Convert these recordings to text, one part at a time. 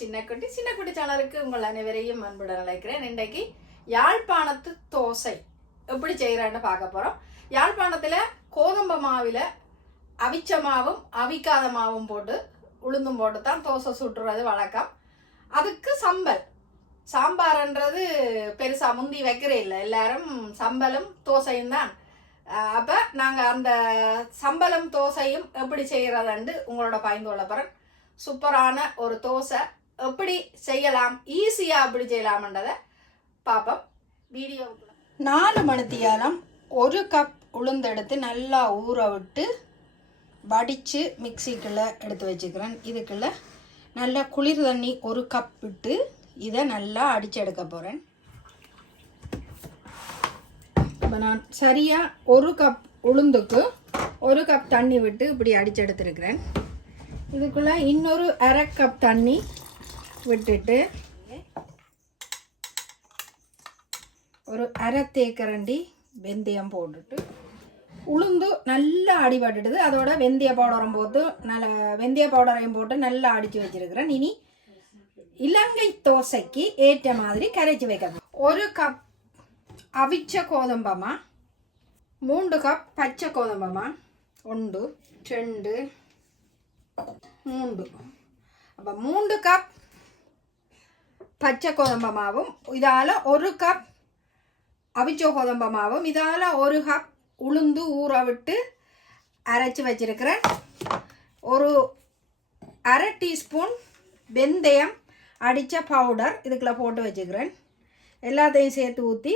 சின்ன குட்டி சின்ன குட்டி சேனலுக்கு உங்கள் அனைவரையும் அன்புடன் அழைக்கிறேன். இன்றைக்கு யாழ்ப்பாணத்து தோசை எப்படி செய்கிறேன்னு பார்க்க போகிறோம் யாழ்ப்பாணத்தில் கோதம்ப மாவில் அவிச்ச மாவும் அவிக்காத மாவும் போட்டு உளுந்தும் போட்டு தான் தோசை சுட்டுறது வழக்கம். அதுக்கு சம்பல். சாம்பார்ன்றது பெருசாக முந்தி வைக்கிறே இல்லை. எல்லாரும் சம்பலும் தோசையும் தான். அப்போ நாங்கள் அந்த சம்பளம் தோசையும் எப்படி செய்கிறதுண்டு உங்களோட பயந்து கொள்ள சூப்பரான ஒரு தோசை. எப்படி செய்யலாம்? ஈஸியாக எப்படி செய்யலாம்ன்றதை பார்ப்போம். வீடியோ நாலு மணித்தியாலம் ஒரு கப் உளுந்தெடுத்து நல்லா ஊற விட்டு வடித்து மிக்சிக்குள்ளே எடுத்து வச்சுக்கிறேன். இதுக்குள்ள நல்லா குளிர் தண்ணி ஒரு கப் விட்டு இதை நல்லா அடித்து எடுக்க போகிறேன் இப்போ நான் சரியாக ஒரு கப் உளுந்துக்கு ஒரு கப் தண்ணி விட்டு இப்படி அடித்து எடுத்துருக்கிறேன். இதுக்குள்ளே இன்னொரு அரை கப் தண்ணி விட்டுட்டு ஒரு அரை தேக்கரண்டி வெந்தயம் போட்டுட்டு உளுந்து நல்லா அடிபட்டுடுது அதோட வெந்தய பவுடரும் போட்டு நல்ல வெந்தய பவுடரையும் போட்டு நல்லா அடித்து வச்சிருக்கிறேன். இனி இலங்கை தோசைக்கு ஏற்ற மாதிரி கரைச்சி வைக்கணும். ஒரு கப் அவிச்ச கோதம்பமா மூன்று கப் பச்சை கோதம்பமா ஒன்று ரெண்டு மூன்று. அப்போ மூன்று கப் பச்சை கோதம்ப மாவும் இதால் ஒரு கப் அவிச்ச கோதம்ப மாவும் இதால் ஒரு கப் உளுந்து ஊற விட்டு அரைச்சி வச்சிருக்கிறேன். ஒரு அரை டீஸ்பூன் வெந்தயம் அடித்த பவுடர் இதுக்குள்ள போட்டு வச்சுக்கிறேன். எல்லாத்தையும் சேர்த்து ஊற்றி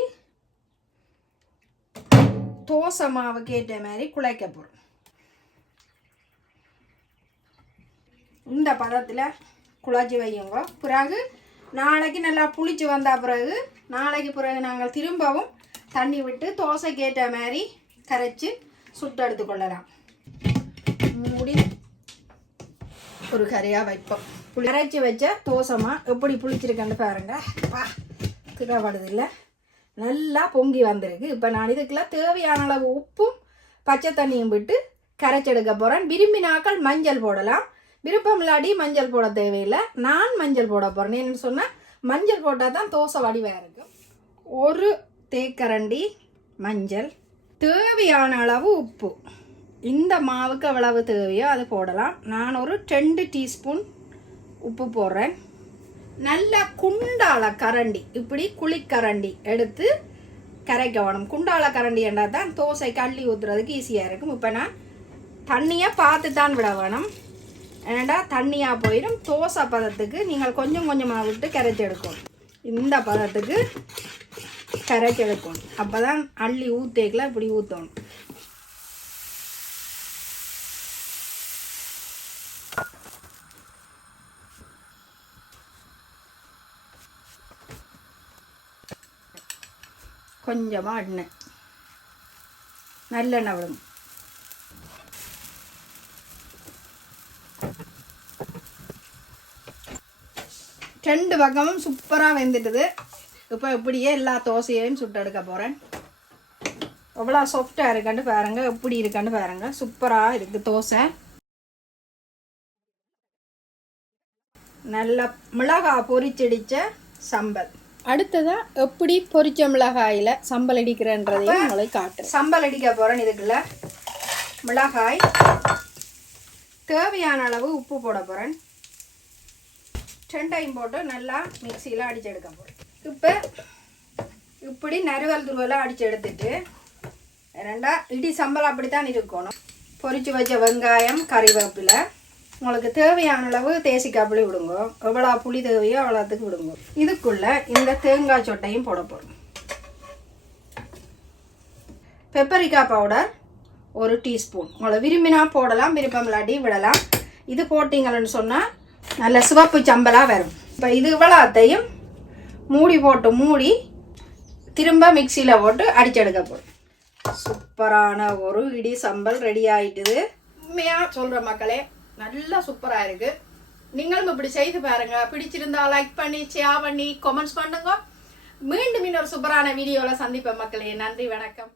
தோசை மாவுக்கு ஏற்ற மாதிரி குழைக்க போகிறோம் இந்த பதத்தில் குழச்சி வையுங்க. பிறகு நாளைக்கு நல்லா புளிச்சு வந்த பிறகு நாளைக்கு பிறகு நாங்கள் திரும்பவும் தண்ணி விட்டு தோசை கேட்ட மாதிரி கரைச்சி சுட்டு எடுத்துக்கொள்ளலாம் மூடி ஒரு கரையாக வைப்போம். கரைச்சி வச்ச தோசைமா எப்படி புளிச்சிருக்கேன்னு பாருங்க. பா திடப்படுது இல்லை. நல்லா பொங்கி வந்திருக்கு. இப்போ நான் இதுக்கெல்லாம் தேவையான அளவு உப்பும் பச்சை தண்ணியும் விட்டு கரைச்செடுக்க போகிறேன் விரும்பினாக்கள் மஞ்சள் போடலாம். விருப்பம் இல்லாடி மஞ்சள் போட தேவையில்லை. நான் மஞ்சள் போட போகிறேன் என்னென்னு சொன்னால் மஞ்சள் போட்டால் தான் தோசை வடிவாக இருக்கும். ஒரு தேக்கரண்டி மஞ்சள் தேவையான அளவு உப்பு. இந்த மாவுக்கு எவ்வளவு தேவையோ அது போடலாம். நான் ஒரு ரெண்டு டீஸ்பூன் உப்பு போடுறேன். நல்ல குண்டால கரண்டி இப்படி குழிக்கரண்டி எடுத்து கரைக்க வேணும் குண்டால கரண்டி என்றால் தான் தோசை கள்ளி ஊற்றுறதுக்கு ஈஸியாக இருக்கும். இப்போ நான் தண்ணியை பார்த்து தான் விட வேணும் ஏன்னா தண்ணியாக போயிடும் தோசை பதத்துக்கு நீங்கள் கொஞ்சம் கொஞ்சமாக விட்டு கரைச்சி எடுக்கணும் இந்த பதத்துக்கு கரைச்சி எடுக்கணும் அப்போ தான் அள்ளி ஊற்றேக்கில் இப்படி ஊற்றணும் கொஞ்சமாக எண்ணெய் நல்லெண்ணெய் விடுங்க ரெண்டு பக்கமும் சூப்பராக வெந்துட்டுது. இப்போ இப்படியே எல்லா தோசையையும் சுட்டு எடுக்க போகிறேன் எவ்வளோ சாஃப்டாக இருக்கான்னு பாருங்க. எப்படி இருக்கான்னு பாருங்க. சூப்பராக இருக்குது தோசை. நல்ல மிளகாய் பொரிச்சடிச்ச சம்பல். அடுத்ததாக எப்படி பொரிச்ச மிளகாயில் சம்பல் அடிக்கிறேன்றதையும் உங்களுக்கு காட்டுறேன். சம்பல் அடிக்க போகிறேன் இதுக்குள்ள. மிளகாய். தேவையான அளவு உப்பு போட போகிறேன் ரெண்டையும் போட்டு நல்லா மிக்சியில் அடித்து எடுக்க போகிறேன் இப்போ இப்படி நறுவல் துருவெல்லாம் அடித்து எடுத்துட்டு ரெண்டா இடி சம்பளம் அப்படி தான் இருக்கணும். பொரித்து வச்ச வெங்காயம் கறிவேப்பிலை. உங்களுக்கு தேவையான அளவு தேசிக்காய் புளி விடுங்க. எவ்வளோ புளி தேவையோ அவ்வளோத்துக்கு விடுங்க. இதுக்குள்ளே இந்த தேங்காய் சொட்டையும் போட போகிறோம் பெப்பரிக்காய் பவுடர் ஒரு டீஸ்பூன். உங்களை விரும்பினா போடலாம் விருப்பம் இல்லாட்டி விடலாம். இது போட்டிங்கன்னு சொன்னால் நல்ல சிவப்பு சம்பலாக வரும். இப்போ இது இவ்வளோத்தையும் மூடி போட்டு மூடி திரும்ப மிக்சியில் போட்டு அடிச்செடுக்க போடும் சூப்பரான ஒரு இடி சம்பல் ரெடி ஆகிட்டுது உண்மையாக சொல்கிற மக்களே நல்லா சூப்பராக இருக்குது நீங்களும் இப்படி செய்து பாருங்கள் பிடிச்சிருந்தா லைக் பண்ணி ஷேர் பண்ணி கமெண்ட்ஸ் பண்ணுங்க. மீண்டும் இன்னொரு சூப்பரான வீடியோவில் சந்திப்பேன் மக்களே. நன்றி வணக்கம்.